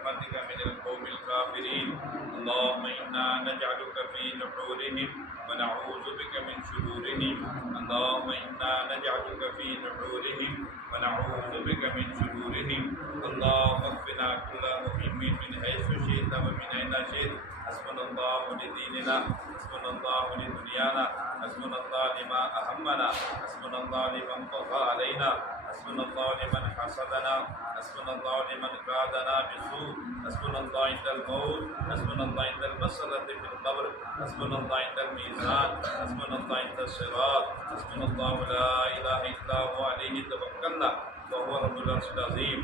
برحمتك من القوم الكافرين. اللهم إنا نجعلك في نحورهم ونعوذ بك من شرورهم. اللهم إنا نجعلك في نحورهم ونعوذ بك من شرورهم. اللهم اكفنا كل مهم من حيث شئت ومن أين شئت. حسبنا الله لديننا، حسبنا الله لدنيانا، حسبنا الله لما أهمنا، حسبنا الله لمن طغى علينا، حسبنا الله لمن حسدنا، حسبنا الله لمن كادنا بسوء، حسبنا الله عند الموت، حسبنا الله عند المسألة في القبر، حسبنا الله عند الميزان، حسبنا الله عند الصراط، حسبنا الله لا إله إلا هو عليه توكلنا وهو رب العرش العظیم.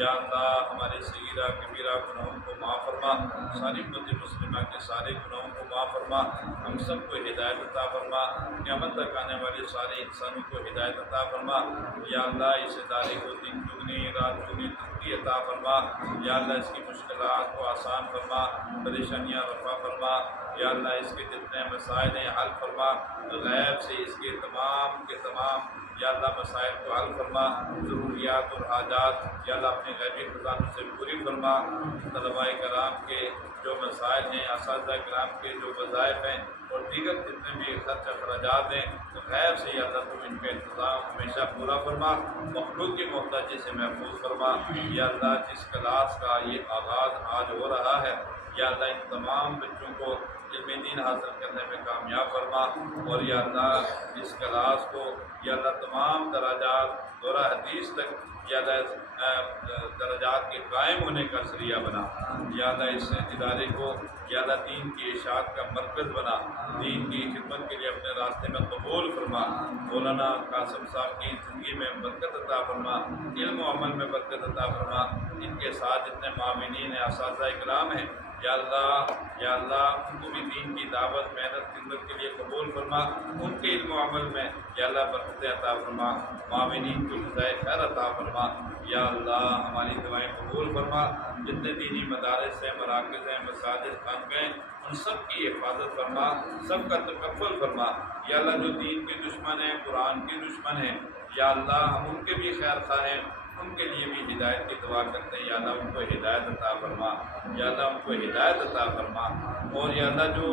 یا اللہ ہمارے صغیرہ کبیرہ گناہوں کو معاف فرما، ساری امت مسلمہ کے سارے گناہوں کو معاف فرما، ہم سب کو ہدایت عطا فرما، قیامت تک آنے والے سارے انسانوں کو ہدایت عطا فرما. یا اللہ اس ادارے کو دن دگنی رات دگنی ترقی عطا فرما. یا اللہ اس کی مشکلات کو آسان فرما، پریشانیاں رفع فرما. یا اللہ اس کے جتنے مسائل ہیں حل فرما، غیب سے اس کے تمام یا اللہ مسائل کو حل فرما. ضروریات اور حاجات یا اللہ اپنے غیبی خزانوں سے پوری فرما. طلباء کرام کے جو مسائل ہیں، اساتذہ کرام کے جو وظائف ہیں اور دیگر جتنے بھی خرچ اخراجات ہیں، تو غیب سے یا اللہ تم ان کا انتظام ہمیشہ پورا فرما. مخلوق کی محتاجی سے محفوظ فرما. یا اللہ جس کلاس کا یہ آغاز آج ہو رہا ہے، یا اللہ ان تمام بچوں کو علم دین حاصل کرنے میں کامیاب فرما. اور یا اللہ اس کلاس کو یا اللہ تمام درجات دورہ حدیث تک یا اللہ درجات کے قائم ہونے کا ذریعہ بنا. یا اللہ اس ادارے کو یا اللہ دین کی اشاعت کا مرکز بنا، دین کی خدمت کے لیے اپنے راستے میں قبول فرما. مولانا قاسم صاحب کی زندگی میں برکت عطا فرما، علم و عمل میں برکت عطا فرما. ان کے ساتھ جتنے معاونین ہیں، اساتذہ کرام ہیں، یا اللہ ان کو بھی دین کی دعوت محنت خدمت کے لیے قبول فرما. ان کے علم و عمل میں یا اللہ برکت عطا فرما، معاونین کو جزائے خیر عطا فرما. یا اللہ ہماری دعائیں قبول فرما. جتنے دینی مدارس ہیں، مراکز ہیں، مساجد، خانقاہیں ہیں، ان سب کی حفاظت فرما، سب کا تکفل فرما. یا اللہ جو دین کے دشمن ہیں، قرآن کے دشمن ہیں، یا اللہ ہم ان کے بھی خیر خواہ ہیں، ان کے لیے بھی ہدایت کی دعا کرتے ہیں. یا اللہ ان کو ہدایت عطا فرما. یا اللہ ان کو ہدایت عطا فرما. اور یا اللہ جو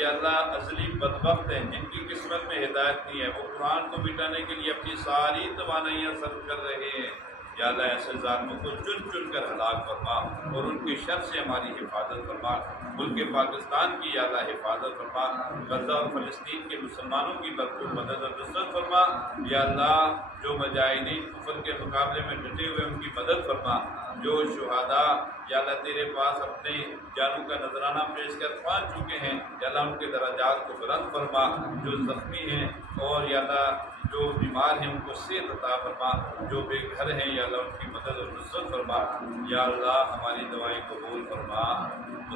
یا اللہ ازلی بدبخت ہیں، جن کی قسمت میں ہدایت نہیں ہے، وہ قرآن کو مٹانے کے لیے اپنی ساری توانائیاں صرف کر رہے ہیں، یا اللہ ایسے ظالموں کو چن چن کر ہلاک فرما اور ان کی شر سے ہماری حفاظت فرما. ملک پاکستان کی یا اللہ حفاظت فرما. غزہ اور فلسطین کے مسلمانوں کی بھرپور مدد اور نصرت فرما. یا اللہ جو مجاہدین کفر کے مقابلے میں ڈٹے ہوئے ان کی مدد فرما. جو شہداء یا اللہ تیرے پاس اپنے جانوں کا نذرانہ پیش کر پہنچ چکے ہیں، یا اللہ ان کے درجات کو بلند فرما. جو زخمی ہیں اور یا اللہ جو بیمار ہیں ان کو صحت عطا فرما. جو بے گھر ہیں یا اللہ ان کی مدد اور نصرت فرما. یا اللہ ہماری دعائیں قبول فرما.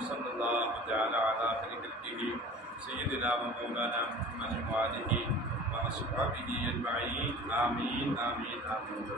صلی اللہ تعالی علی خیر خلقہ سیدنا و مولانا محمد و آلہ و اصحابہ اجمعین. آمین آمین آمین.